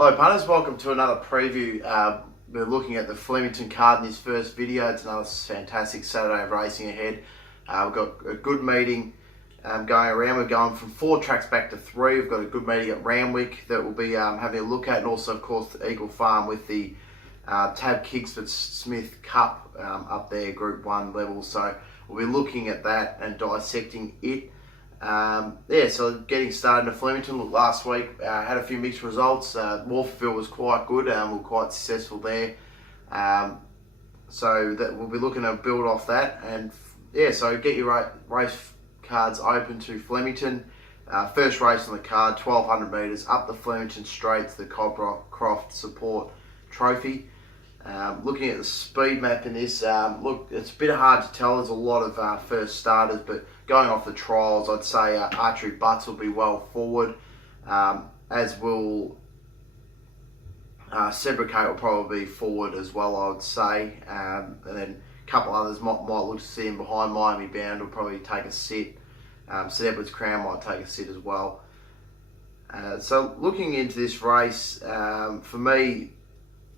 Hello punters, welcome to another preview. We're looking at the Flemington card in this first video. It's another fantastic Saturday of racing ahead. We've got a good meeting going around. We're going from 4 tracks back to 3. We've got a good meeting at Randwick that we'll be having a look at, and also of course the Eagle Farm with the Tab Kingsford Smith Cup up there, Group 1 level. So we'll be looking at that and dissecting it. So getting started in Flemington. Look, last week had a few mixed results. Morpheville was quite good and we're quite successful there. So that we'll be looking to build off that. And so get your race cards open to Flemington. First race on the card, 1200 metres up the Flemington Straight to the Cobcroft Support Trophy. Looking at the speed map in this, look, it's a bit hard to tell. There's a lot of first starters, but going off the trials, I'd say Archery Butts will be well forward, as will Sebricate will probably be forward as well, I would say. And then a couple others might look to see him behind. Miami Bound will probably take a sit. St Edward's Crown might take a sit as well. So looking into this race, for me,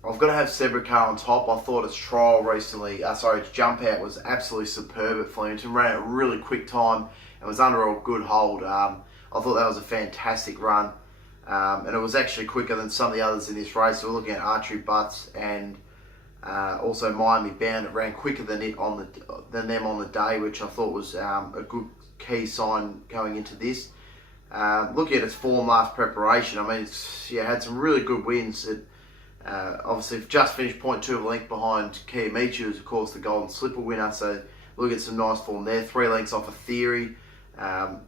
I've got to have Sebricate on top. I thought its trial recently, its jump out was absolutely superb at Flemington. Ran at a really quick time and was under a good hold. I thought that was a fantastic run. And it was actually quicker than some of the others in this race. So we're looking at Archery Butts and also Miami Bound. It ran quicker than them on the day, which I thought was a good key sign going into this. Looking at its form last preparation, I mean, it's had some really good wins. Obviously, just finished 0.2 of a length behind Kiyomichi, who's of course the Golden Slipper winner. So look at some nice form there. 3 lengths off of Theory, and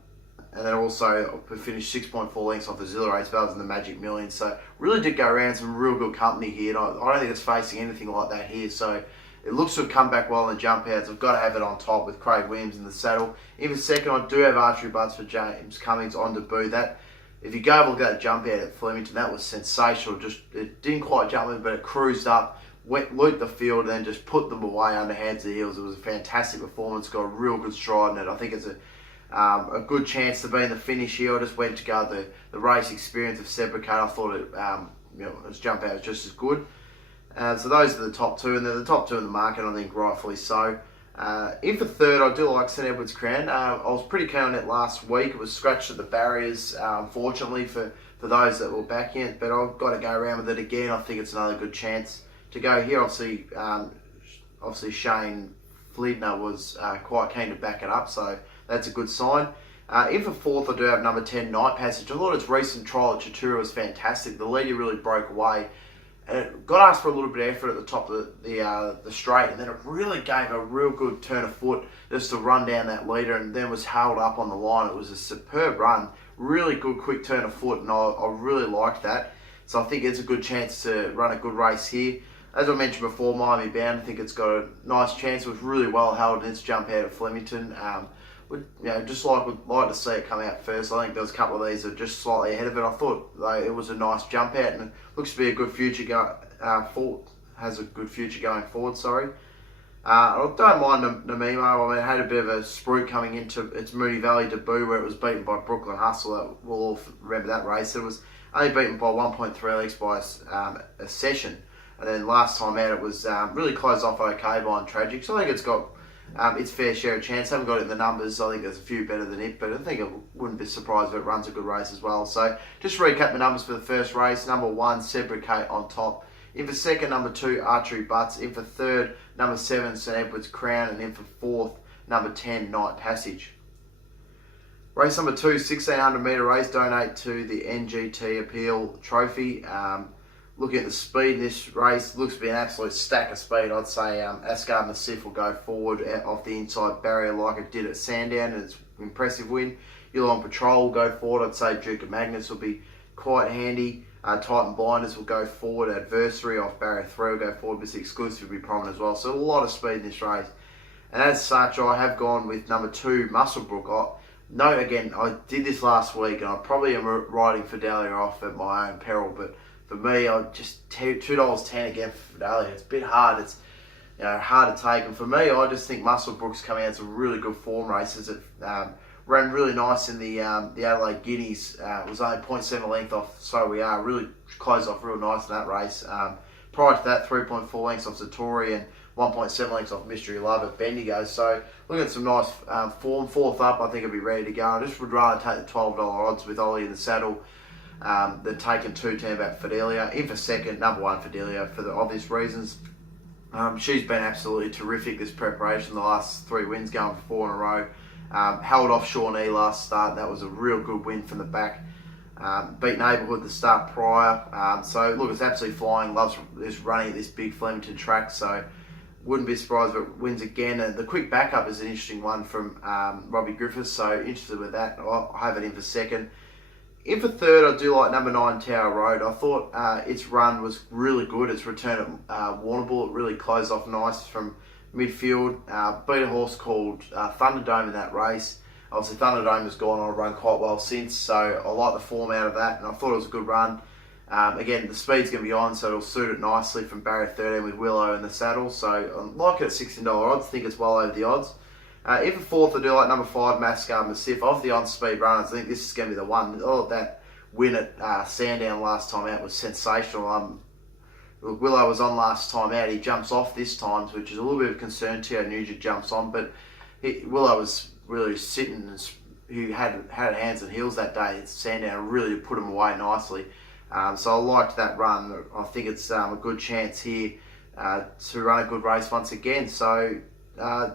then also finished 6.4 lengths off of Exhilarates. That was in the Magic Million. So really did go around some real good company here. And I don't think it's facing anything like that here. So it looks to have come back well in the jump outs. I've got to have it on top with Craig Williams in the saddle. In the second, I do have Archery Butts for James Cummings on debut. That, if you go have a look at that jump out at Flemington, that was sensational. It didn't quite jump in, but it cruised up, looped the field, and then just put them away under hands and heels. It was a fantastic performance. Got a real good stride in it. I think it's a good chance to be in the finish here. I just went to go the race experience of Sebricate. I thought its jump out was just as good. So those are the top 2, and they're the top 2 in the market, I think rightfully so. In for third, I do like St Edward's Crown. I was pretty keen on it last week. It was scratched at the barriers, unfortunately, for those that were backing it. But I've got to go around with it again. I think it's another good chance to go here. Obviously Shane Fliedner was quite keen to back it up, so that's a good sign. In for fourth, I do have number 10, Night Passage. I thought its recent trial at Chatura was fantastic. The leader really broke away. And it got asked for a little bit of effort at the top of the straight, and then it really gave a real good turn of foot just to run down that leader, and then was held up on the line. It was a superb run, really good quick turn of foot, and I really liked that. So I think it's a good chance to run a good race here. As I mentioned before, Miami Bound, I think it's got a nice chance. It was really well held in its jump out at Flemington. Would like to see it come out first. I think there was a couple of these that are just slightly ahead of it. I thought it was a nice jump out, and it looks to be a good future has a good future going forward. I don't mind Namimo. I mean, it had a bit of a spruik coming into its Moonee Valley debut where it was beaten by Brooklyn Hustle. We'll all remember that race. It was only beaten by 1.3 lengths by a session, and then last time out it was really closed off okay by Tragic. So I think it's got its fair share of chance. Haven't got it in the numbers. I think there's a few better than it, but I think I wouldn't be surprised if it runs a good race as well. So just recap the numbers for the first race. Number 1, Sebricate on top. In for second, number 2, Archery Butts. In for third, number 7, St Edward's Crown. And in for fourth, number 10, Night Passage. Race number 2, 1600 metre race. Donate to the NGT Appeal Trophy. Looking at the speed in this race, looks to be an absolute stack of speed. I'd say Asgard Massif will go forward off the inside barrier like it did at Sandown, and it's an impressive win. Yulong Patrol will go forward. I'd say Duke of Magnus will be quite handy. Titan Blinders will go forward. Adversary off barrier 3 will go forward, but the exclusive will be prominent as well. So a lot of speed in this race. And as such, I have gone with number 2, Musselbrook. I did this last week, and I probably am riding Fidelia off at my own peril, but for me, I just $2.10 again for Fidelia. It's a bit hard. It's hard to take. And for me, I just think Musselbrook's coming out some really good form races at ran really nice in the Adelaide Guineas. Was only 0.7 length off, so we are really closed off real nice in that race. Prior to that, 3.4 lengths off Satori and 1.7 lengths off Mystery Love at Bendigo. So looking at some nice form. Fourth up, I think I'd be ready to go. I just would rather take the $12 odds with Ollie in the saddle than taking 210 back Fidelia. In for second, number 1 Fidelia for the obvious reasons. She's been absolutely terrific this preparation. The last 3 wins, going for 4 in a row. Held off Shawnee last start. That was a real good win from the back. Beat Neighbourhood the start prior. So look, it's absolutely flying. Loves this running at this big Flemington track. So wouldn't be surprised if it wins again. And the quick backup is an interesting one from Robbie Griffiths. So interested with that. I'll have it in for second. In for third, I do like number 9 Tower Road. I thought its run was really good. Its return at Warrnambool, it really closed off nice from midfield. Beat a horse called Thunderdome in that race. Obviously, Thunderdome has gone on a run quite well since, so I like the form out of that, and I thought it was a good run. Again, the speed's going to be on, so it'll suit it nicely from barrier 13 with Willow in the saddle. So I like it at $16 odds. I think it's well over the odds. In for fourth, I do like number 5, Mascar Massif. Off the on-speed runners, I think this is going to be the one. Oh, that win at Sandown last time out was sensational. Willow was on last time out. He jumps off this time, which is a little bit of concern to how Nugent jumps on. But Willow was really sitting, and he had hands and heels that day at Sandown, really put him away nicely. So I liked that run. I think it's a good chance here to run a good race once again. So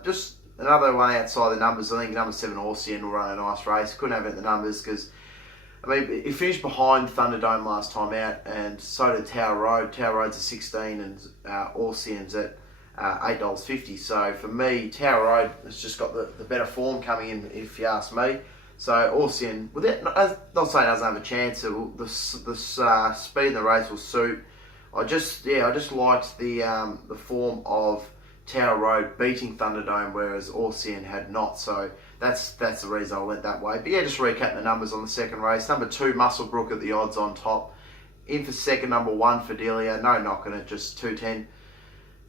just another one outside the numbers. I think number 7 Orsian will run a nice race. Couldn't have it in the numbers because, I mean, he finished behind Thunderdome last time out, and so did Tower Road. Tower Road's at 16 and Orsian's at $8.50. So for me, Tower Road has just got the better form coming in, if you ask me. So Orsian, not saying it doesn't have a chance. The speed in the race will suit. I just liked the form of Tower Road beating Thunderdome, whereas Orsian had not. So that's the reason I went that way. But yeah, just recapping the numbers on the second race. Number 2, Musselbrook at the odds on top. In for second, number 1, Fidelia. No knocking it, just 210.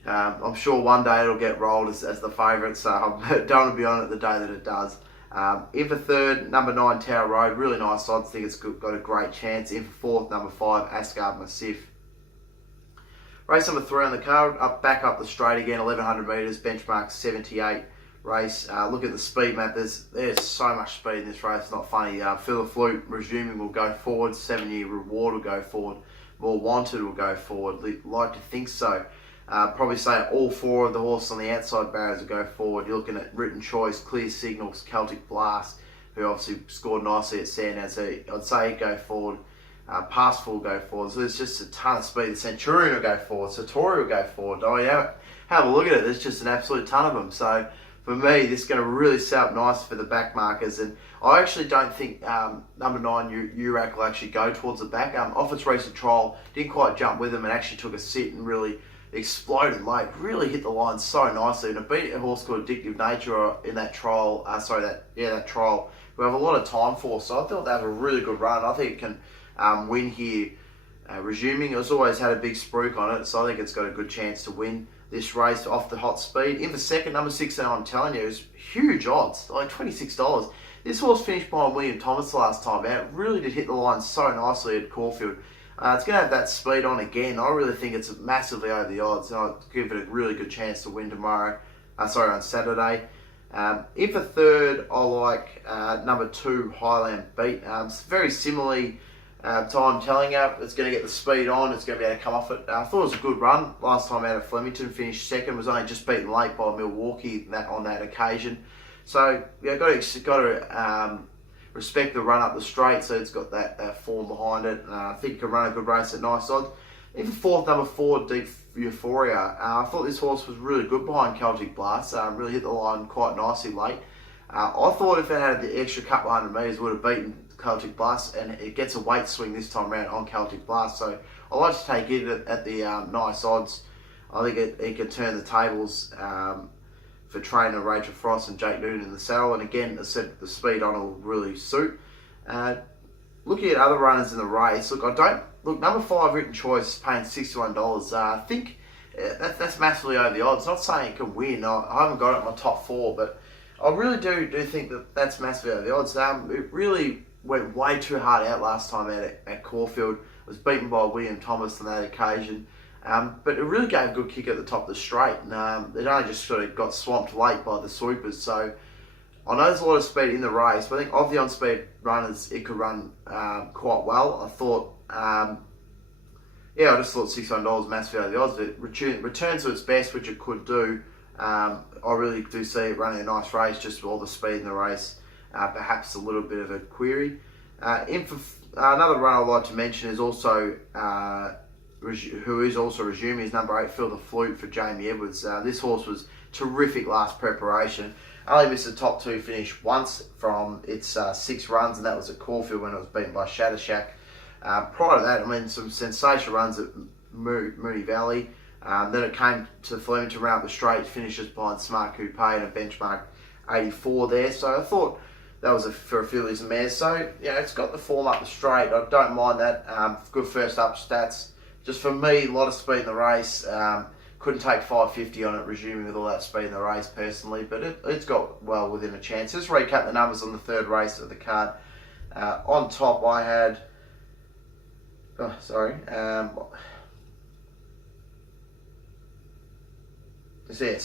I'm sure one day it'll get rolled as the favourite, so I don't want to be on it the day that it does. In for third, number 9, Tower Road. Really nice odds. I think it's got a great chance. In for fourth, number 5, Asgard Massif. Race number 3 on the card, back up the straight again, 1100 metres, benchmark 78 race. Look at the speed map, there's so much speed in this race, it's not funny. Phil the Flute resuming will go forward, 7-year reward will go forward, More Wanted will go forward, like to think so. Probably say all 4 of the horses on the outside barriers will go forward. You're looking at Written Choice, Clear Signals, Celtic Blast, who obviously scored nicely at Sandown, so I'd say he'd go forward. Passful will go forward, so there's just a ton of speed. The Centurion will go forward, Satori will go forward. Oh yeah, have a look at it, there's just an absolute ton of them. So for me, this is going to really set up nice for the back markers, and I actually don't think number 9 Urac will actually go towards the back. Off its recent trial, didn't quite jump with them and actually took a sit and really exploded late, really hit the line so nicely, and it beat a horse called Addictive Nature in that trial, that trial, we have a lot of time for, so I thought that was a really good run. I think it can win here, resuming. It's always had a big spruik on it, so I think it's got a good chance to win this race off the hot speed. In the second, number 16, I'm telling you, is huge odds, like $26. This horse finished behind William Thomas last time out, really did hit the line so nicely at Caulfield. It's going to have that speed on again. I really think it's massively over the odds, and I'll give it a really good chance to win on Saturday. In for third, I like number 2, Highland Beat. Very similarly to I'm telling you, it's going to get the speed on, it's going to be able to come off it. I thought it was a good run last time out of Flemington, finished second, was only just beaten late by Milwaukee on that occasion. So yeah, got to respect the run up the straight, so it's got that form behind it. I think it can run a good race at nice odds. In for fourth, number 4, Deep Euphoria. I thought this horse was really good behind Celtic Blast, really hit the line quite nicely late. I thought if it had the extra couple hundred metres, it would have beaten Celtic Blast, and it gets a weight swing this time around on Celtic Blast, so I like to take it at the nice odds. I think it can turn the tables for trainer Rachel Frost and Jake Noonan in the saddle, and again, I said the speed on it will really suit. Looking at other runners in the race, number 5 Written Choice is paying $61. I think that's massively over the odds. Not saying it can win. I haven't got it in my top 4, but I really do think that that's massive out of the odds. It really went way too hard out last time out at Caulfield. It was beaten by William Thomas on that occasion. But it really gave a good kick at the top of the straight. And it only just sort of got swamped late by the sweepers. So I know there's a lot of speed in the race, but I think of the on-speed runners, it could run quite well. I thought, I just thought $600 massive out of the odds. It returns to its best, which it could do. I really do see it running a nice race, just with all the speed in the race. Perhaps a little bit of a query. Another runner I'd like to mention is also, who is also resuming, is number 8, Phil the Flute for Jamie Edwards. This horse was terrific last preparation. Only missed the top 2 finish once from its 6 runs, and that was at Caulfield when it was beaten by Shattershack. Prior to that, some sensational runs at Moonee Valley. Then it came to Flemington, ran up the straight, finishes behind Smart Coupe and a benchmark 84 there. So I thought that was for a few of these mares. So, it's got the form up the straight. I don't mind that. Good first up stats. Just for me, a lot of speed in the race. Couldn't take 550 on it, resuming with all that speed in the race personally, but it's got well within a chance. Just recap the numbers on the third race of the card. On top, I had... So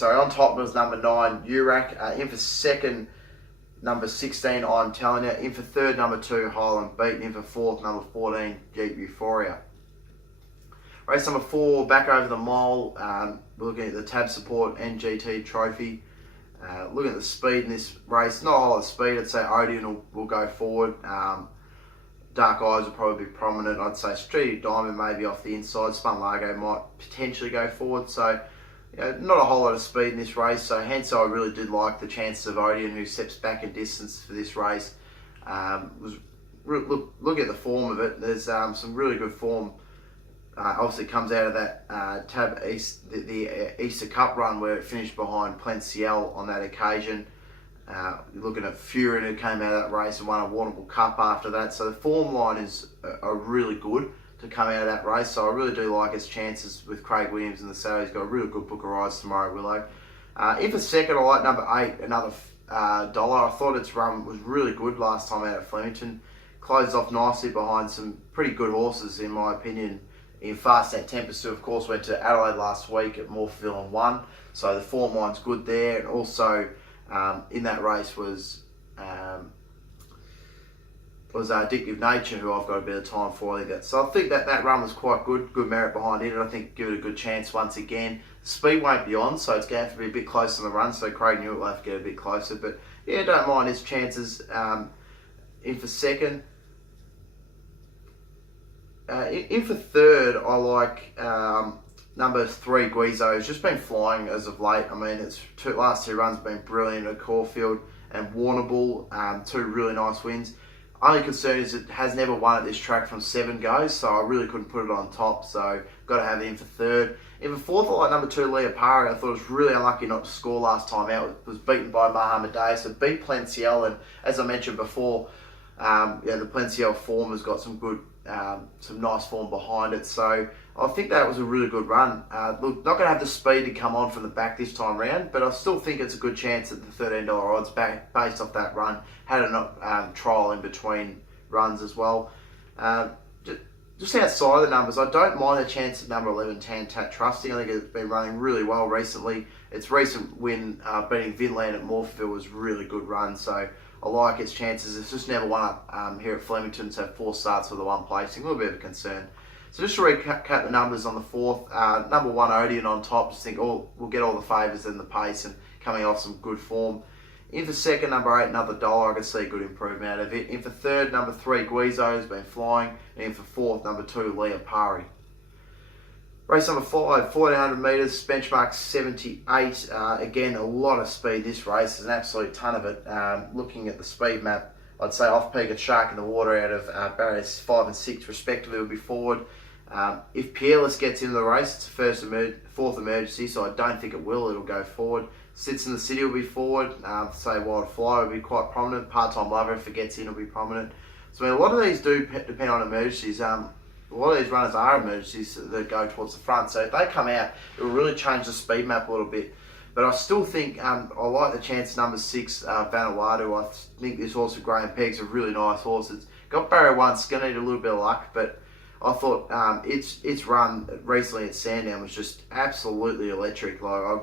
on top was number 9, Urac. In for second, number 16, I'm Telling You. In for third, number 2, Highland Beat. In for fourth, number 14, Jeep Euphoria. Race number 4, back over the mile. We're looking at the tab support NGT trophy. Looking at the speed in this race, not a whole lot of speed. I'd say Odeon will go forward. Dark Eyes will probably be prominent. I'd say Streety Diamond maybe off the inside. Spun Largo might potentially go forward. So, not a whole lot of speed in this race. So hence I really did like the chances of Odeon, who steps back in distance for this race. Look at the form of it. There's some really good form. Obviously comes out of that Tab East, the Easter Cup run where it finished behind Plenciel on that occasion. You're looking at Furin, who came out of that race and won a Warrnambool Cup after that. So the form line is really good to come out of that race. So I really do like his chances with Craig Williams in the saddle. He's got a really good book of rides tomorrow, Willow. In for second, I like number 8, another dollar. I thought its run was really good last time out at Flemington. Closed off nicely behind some pretty good horses, in my opinion. In Fast at Tempest, who of course went to Adelaide last week at Morpheville and won. So the form line's good there. And also in that race was Addictive Nature, who I've got a bit of time for. I think that run was quite good. Good merit behind it. And I think give it a good chance once again. The speed won't be on, so it's going to have to be a bit closer on the run. So Craig Newitt will have to get a bit closer. But don't mind his chances. In for second. In for third, I like number 3, Guizzo. It's just been flying as of late. Its last 2 runs have been brilliant at Caulfield and Warrnambool. 2 really nice wins. Only concern is it has never won at this track from 7 goes, so I really couldn't put it on top. So got to have it in for third. In for fourth, I like number 2, Leopari. I thought it was really unlucky not to score last time out. It was beaten by Mohamed so beat Plenciel, and as I mentioned before, the Plenciel form has got some good. Some nice form behind it, so I think that was a really good run. Look, not going to have the speed to come on from the back this time round, but I still think it's a good chance at the $13 odds based off that run. Had a trial in between runs as well. Just outside the numbers, I don't mind the chance at number 11, Tantat Trusting. I think it's been running really well recently. Its recent win, beating Vinland at Morpheville, was a really good run, so I like its chances. It's just never won up here at Flemington, so 4 starts with the 1 placing. A little bit of a concern. So just to recap the numbers on the fourth, number 1, Odeon on top. Just think we'll get all the favours in the pace and coming off some good form. In for second, number 8, another dollar. I can see a good improvement out of it. In for third, number 3, Guizzo has been flying. And in for fourth, number 2, Leopari. Race number 5, 1400 metres, benchmark 78. Again, a lot of speed this race. There's an absolute ton of it. Looking at the speed map, I'd say off-peak and Shark in the Water out of barriers 5 and 6 respectively will be forward. If Peerless gets into the race, it's the fourth emergency, so I don't think it will. It'll go forward. Sits in the City will be forward. Say Wild Fly will be quite prominent. Part-Time Lover, if it gets in, will be prominent. So a lot of these do depend on emergencies. A lot of these runners are emergencies that go towards the front. So if they come out, it will really change the speed map a little bit. But I still think I like the chance number 6, Vanuatu. I think this horse with Graham Pegg's a really nice horse. It's got barrier 1, it's going to need a little bit of luck, but I thought its run recently at Sandown was just absolutely electric. Like, I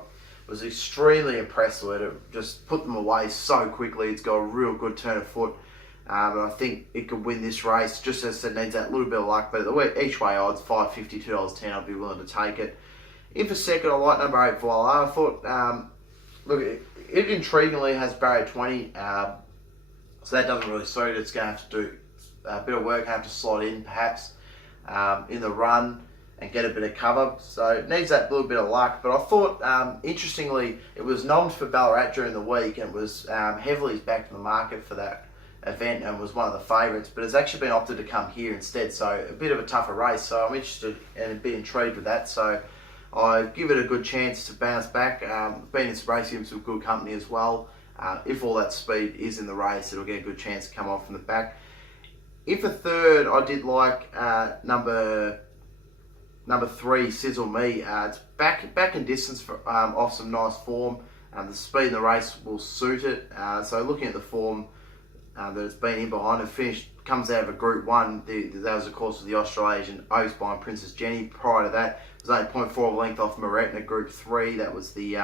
was extremely impressed with it. It just put them away so quickly. It's got a real good turn of foot. And I think it could win this race. Just as I said, needs that little bit of luck. But each way odds, $5.50, $2.10, I'd be willing to take it. In for second, I like number 8, Voila. I thought, look, it intriguingly has barrier 20. So that doesn't really suit it. It's going to have to do a bit of work, have to slot in perhaps in the run and get a bit of cover. So it needs that little bit of luck. But I thought, interestingly, it was nommed for Ballarat during the week and was heavily back in the market for that event and was one of the favourites, but it's actually been opted to come here instead, so a bit of a tougher race. So I'm interested and a bit intrigued with that, so I give it a good chance to bounce back. Been in some racing with some good company as well. If all that speed is in the race, it'll get a good chance to come off from the back. In for third, I did like number 3, Sizzle Me. It's back in distance off some nice form. The speed in the race will suit it. So looking at the form that it's been in behind and finished, comes out of a Group 1. That was, of course, with the Australasian Oaks by Princess Jenny. Prior to that, it was 8.4 length off Moretna, Group 3. That was the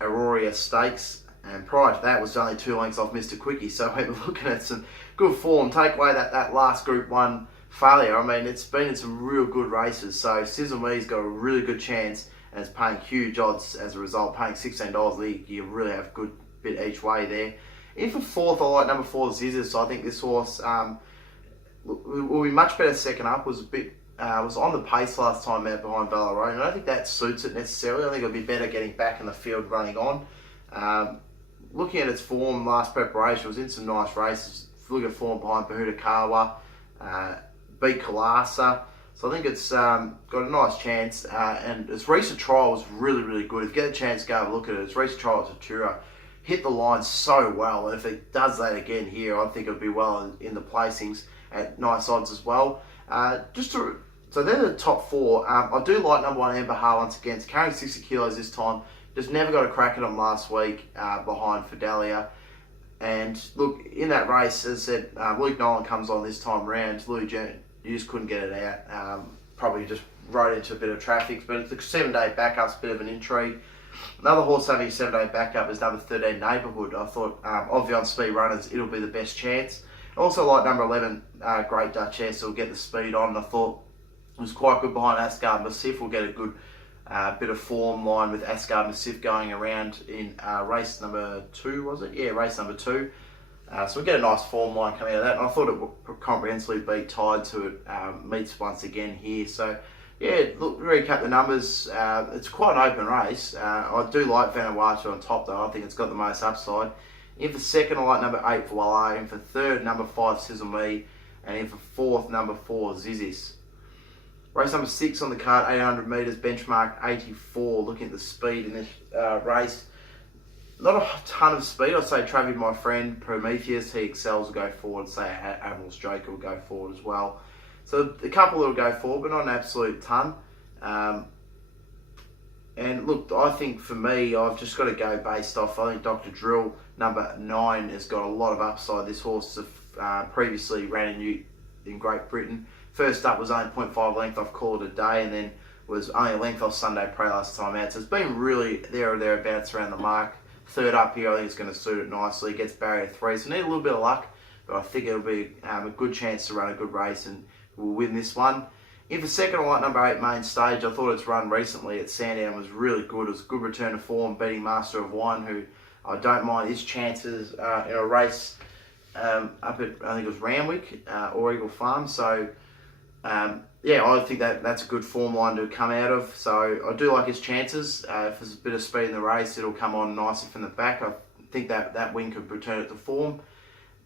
Aurora Stakes. And prior to that, was only 2 lengths off Mr. Quickie. So we're looking at some good form. Take away that last Group 1 failure. I mean, it's been in some real good races. So Sizzle Me's got a really good chance and it's paying huge odds as a result, paying $16. You really have a good bit each way there. In for fourth, I like number 4, Zizzes. So I think this horse will be much better second up. Was on the pace last time out behind Valero, and I don't think that suits it necessarily. I think it'll be better getting back in the field running on. Looking at its form last preparation, it was in some nice races. Look at form behind Pahuta Kawa, beat Kalasa. So I think it's got a nice chance, and its recent trial was really, really good. If you get a chance to go have a look at it, its recent trial at Tatura hit the line so well, and if it does that again here, I think it'll be well in the placings at nice odds as well. So they're the top 4. I do like number 1, Amber Ha once again. It's carrying 60 kilos this time. Just never got a crack at them last week behind Fidelia. And look, in that race, as I said, Luke Nolan comes on this time round. Louis Jones, you just couldn't get it out. Probably just rode into a bit of traffic, but it's a 7-day backup's a bit of an intrigue. Another horse having a 7-day backup is number 13, Neighbourhood. I thought, of the on-speed runners, it'll be the best chance. Also like number 11, Great Duchess, will get the speed on. I thought it was quite good behind Asgard Massif. We'll get a good bit of form line with Asgard Massif going around in race number 2, was it? Yeah, race number 2. So we'll get a nice form line coming out of that. And I thought it would comprehensively beat Tide to it, meets once again here. So yeah, look, recap the numbers. It's quite an open race. I do like Vanuatu on top though. I think it's got the most upside. In for second, I like number 8, Voila. In for third, number 5, Sizzle Me. And in for fourth, number 4, Zizzis. Race number 6 on the card, 800 metres, benchmark 84. Looking at the speed in this race. Not a ton of speed. I'd say Travi, my friend, Prometheus, he excels, will go forward. Say Admiral's Joker will go forward as well. So a couple that will go forward, but not an absolute ton. And look, I think for me, I've just got to go based off, I think Dr. Drill, number 9, has got a lot of upside. This horse previously ran in Great Britain. First up was only 0.5 length off Call It A Day, and then was only a length off Sunday Prey last time out. So it's been really there or thereabouts around the mark. Third up here, I think it's going to suit it nicely. It gets barrier 3, so need a little bit of luck, but I think it'll be a good chance to run a good race and we'll win this one. In for second, I like number 8, Main Stage. I thought its run recently at Sandown was really good. It was a good return to form, beating Master of Wine, who I don't mind his chances in a race up at, I think it was Randwick or Eagle Farm. So yeah, I think that's a good form line to come out of. So I do like his chances. If there's a bit of speed in the race, it'll come on nicely from the back. I think that win could return it to form.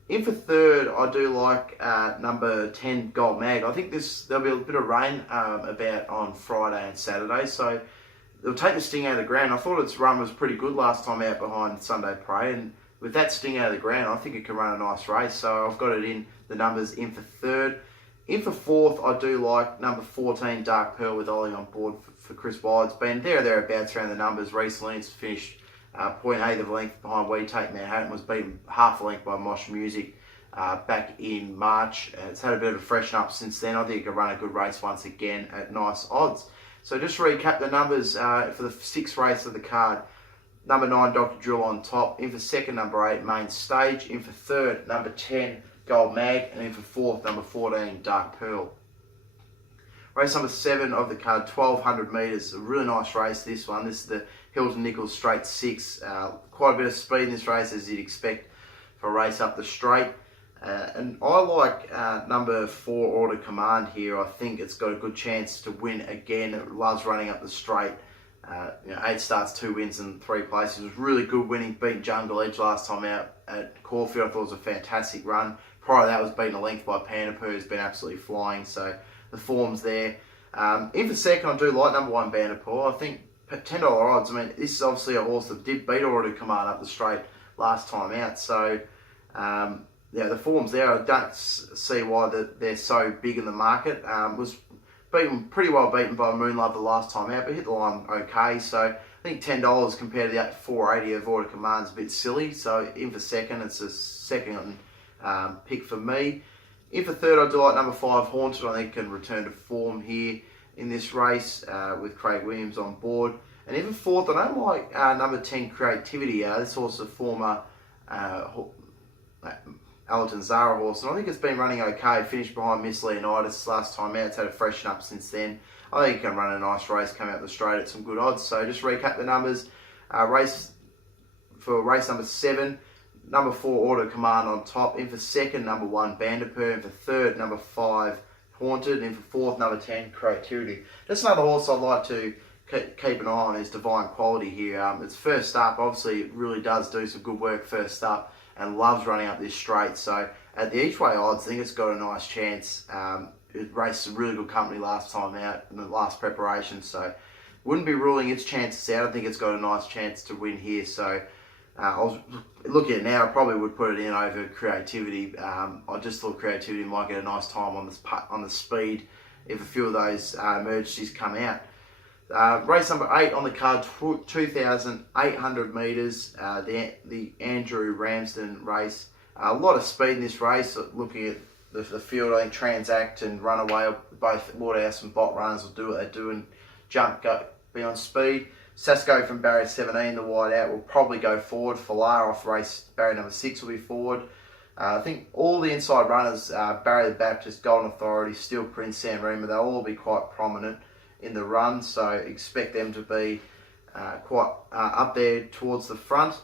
In for third, I do like number 10, Gold Mag. I think there'll be a bit of rain about on Friday and Saturday, so it'll take the sting out of the ground. I thought its run was pretty good last time out behind Sunday Prey, and with that sting out of the ground, I think it can run a nice race. So I've got it in the numbers in for third. In for fourth, I do like number 14, Dark Pearl, with Ollie on board for Chris Wilde. It's been there or thereabouts around the numbers recently. It's finished 0.8 of a length behind We Take Manhattan. Was beaten half a length by Mosh Music back in March. It's had a bit of a freshen up since then. I think it could run a good race once again at nice odds. So just to recap the numbers for the sixth race of the card. Number 9, Dr. Drill on top. In for second, number 8, Main Stage. In for third, number 10, Gold Mag. And in for fourth, number 14, Dark Pearl. Race number 7 of the card, 1200 metres. A really nice race, this one. This is the Hilton Nichols Straight 6. Quite a bit of speed in this race, as you'd expect for a race up the straight. And I like number 4, Order Command here. I think it's got a good chance to win again. It loves running up the straight. 8 starts, 2 wins and 3 places. It was really good winning, beating Jungle Edge last time out at Caulfield. I thought it was a fantastic run. Prior to that was beaten a length by Panda Poo, who's been absolutely flying. So the form's there. In for second, I do like number 1, Bandipur. I think at $10 odds, I mean, this is obviously a horse that did beat Order Command up the straight last time out. So, the form's there. I don't see why they're so big in the market. Was pretty well beaten by Moonlove the last time out, but hit the line okay. So I think $10 compared to the $4.80 of Order Command is a bit silly. So in for second, it's a second pick for me. In for third, I do like number 5, Haunted. I think can return to form here in this race with Craig Williams on board. And in for fourth, I don't like number 10, Creativity. This horse is a former Allerton Zara horse, and I think it's been running okay. Finished behind Miss Leonidas last time out. It's had a freshen up since then. I think it can run a nice race, come out the straight at some good odds. So just recap the numbers. Race number 7, number 4, Order Command on top. In for second, number 1, Bandipur. In for third, number 5, Haunted. In for fourth, number 10, Creativity. Just another horse I'd like to keep an eye on is Divine Quality here. It's first up. Obviously, it really does do some good work first up and loves running up this straight. So at the each way odds, I think it's got a nice chance. It raced a really good company last time out in the last preparation, so wouldn't be ruling its chances out. I think it's got a nice chance to win here. So I was looking at it now, I probably would put it in over Creativity. I just thought Creativity might get a nice time on the speed if a few of those emergencies come out. Race number 8 on the card, 2,800 metres, the Andrew Ramsden race. A lot of speed in this race. Looking at the field, I think Transact and Runaway, both Waterhouse and Bot runners, will do what they do and be on speed. Sasko from barrier 17, the wide out, will probably go forward. Falar off race barrier number 6 will be forward. I think all the inside runners, Barry the Baptist, Golden Authority, Steel Prince, San Remo, they'll all be quite prominent in the run, so expect them to be quite up there towards the front.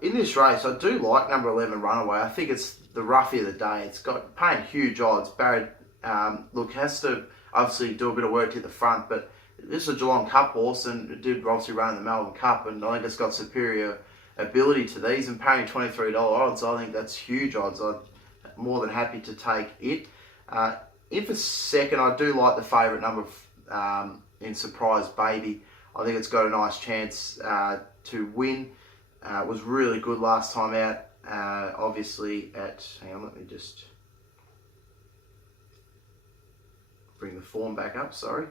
In this race, I do like number 11, Runaway. I think it's the roughie of the day. It's got paying huge odds. Barry, has to obviously do a bit of work to hit the front, but this is a Geelong Cup horse, and it did obviously run in the Melbourne Cup, and I think it's got superior ability to these, and paying $23 odds, I think that's huge odds. I'm more than happy to take it. In for second, I do like the favourite number in Surprise Baby. I think it's got a nice chance to win. It was really good last time out, obviously hang on, let me just bring the form back up, sorry.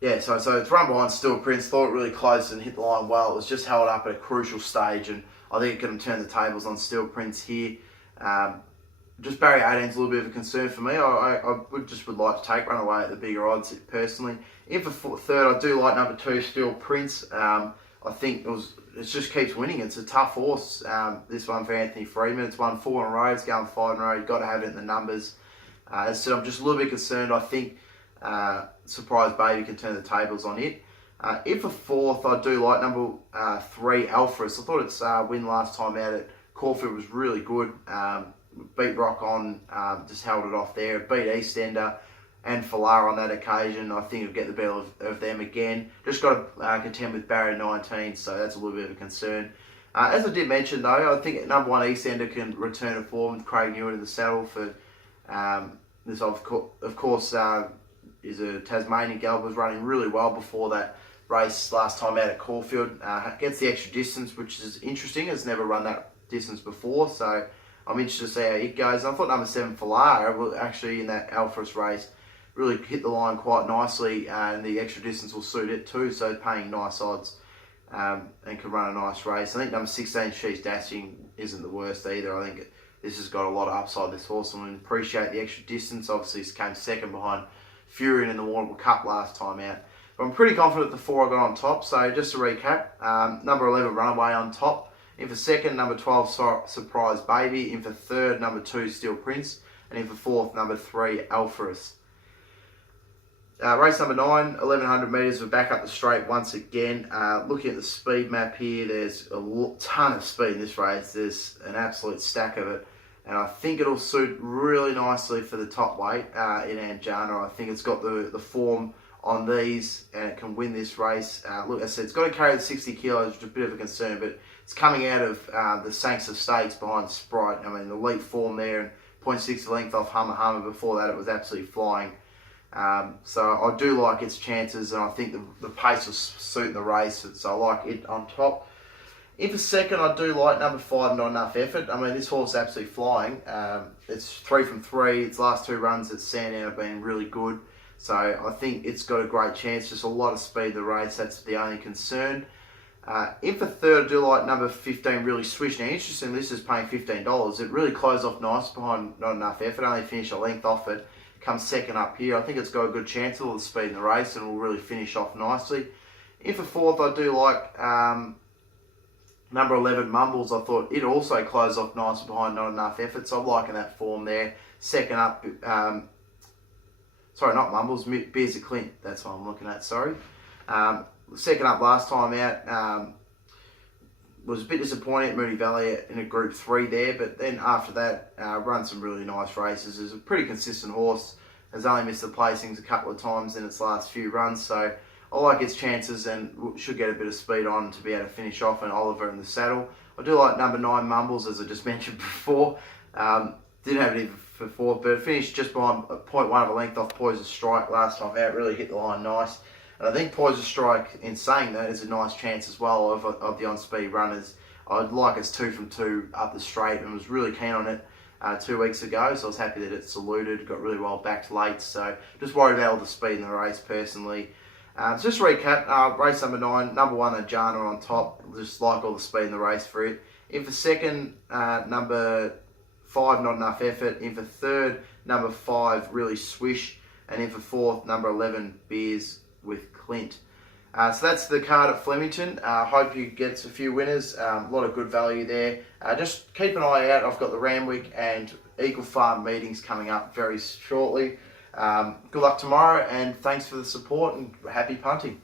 Yeah, so it's run behind Steel Prince, thought it really close and hit the line well. It was just held up at a crucial stage, and I think it can turn the tables on Steel Prince here. Just barrier 18 is a little bit of a concern for me. I would like to take Runaway at the bigger odds personally. In for third, I do like number 2, Steel Prince. I think it just keeps winning. It's a tough horse. This one for Anthony Freeman. It's won 4 in a row. It's going 5 in a row. You've got to have it in the numbers. As I said, I'm just a little bit concerned. I think Surprise Baby can turn the tables on it. In for fourth, I do like number 3, Alpharus. I thought its win last time out at Caulfield was really good. Beat Rock On, just held it off there. It beat Eastender and Falar on that occasion. I think it'll get the better of them again. Just got to contend with barrier 19, so that's a little bit of a concern. As I did mention though, I think number 1, Eastender can return to form with Craig Newitt in the saddle for this. Of course, is a Tasmanian gal, was running really well before that race last time out at Caulfield. Gets the extra distance, which is interesting. Has never run that distance before, so I'm interested to see how it goes. And I thought number 7 Falara will actually in that Alpharus race really hit the line quite nicely, and the extra distance will suit it too. So paying nice odds and can run a nice race. I think number 16 She's Dashing isn't the worst either. I think this has got a lot of upside. This horse, and I appreciate the extra distance. Obviously, this came second behind Furion in the Warrnambool Cup last time out. But I'm pretty confident the 4 I got on top. So just to recap, number 11 Runaway on top. In for second, number 12 Surprise Baby. In for third, number 2 Steel Prince. And in for fourth, number 3 Alpharus. Race number 9, 1100 metres, we're back up the straight once again. Looking at the speed map here, there's a ton of speed in this race. There's an absolute stack of it. And I think it'll suit really nicely for the top weight in Anjana. I think it's got the form on these and it can win this race. Look, as I said, it's got to carry the 60 kilos, which is a bit of a concern, but it's coming out of the Sangster Stakes behind Sprite. I mean, the elite form there, and 0.6 length off Hummer Hummer. Before that, it was absolutely flying. So I do like its chances, and I think the pace will suit the race, so I like it on top. In for second, I do like number 5, Not Enough Effort. I mean, this horse is absolutely flying. It's 3 from 3. Its last 2 runs at Sandown have been really good. So I think it's got a great chance. Just a lot of speed in the race. That's the only concern. In for third, I do like number 15, Really Swish. Now, interestingly, this is paying $15. It really closed off nice behind Not Enough Effort. Only finished a length off it. Comes second up here. I think it's got a good chance of all the speed in the race and will really finish off nicely. In for fourth, I do like number 11, Mumbles. I thought it also closed off nice behind Not Enough Effort, so I'm liking that form there. Second up, sorry, not Mumbles, Beers of Clint. That's what I'm looking at, sorry. Second up last time out, was a bit disappointing at Moonee Valley in a Group 3 there, but then after that, run some really nice races. Is a pretty consistent horse. Has only missed the placings a couple of times in its last few runs, so I like its chances and should get a bit of speed on to be able to finish off, and Oliver in the saddle. I do like number 9, Mumbles, as I just mentioned before. Didn't have it even for fourth, but it finished just behind 0.1 of a length off Poison Strike last time out. Really hit the line nice. And I think Poison Strike, in saying that, is a nice chance as well of the on-speed runners. I'd like it's 2 from 2 up the straight and was really keen on it 2 weeks ago, so I was happy that it saluted, got really well backed late, so just worried about all the speed in the race personally. Just to recap, race number 9, number 1 Ajana on top, just like all the speed in the race for it. In for second, number 5 Not Enough Effort. In for third, number 5 Really Swish. And in for fourth, number 11 Beers with Clint. So that's the card at Flemington. Hope you get a few winners. A lot of good value there. Just keep an eye out. I've got the Randwick and Eagle Farm meetings coming up very shortly. Good luck tomorrow, and thanks for the support, and happy punting.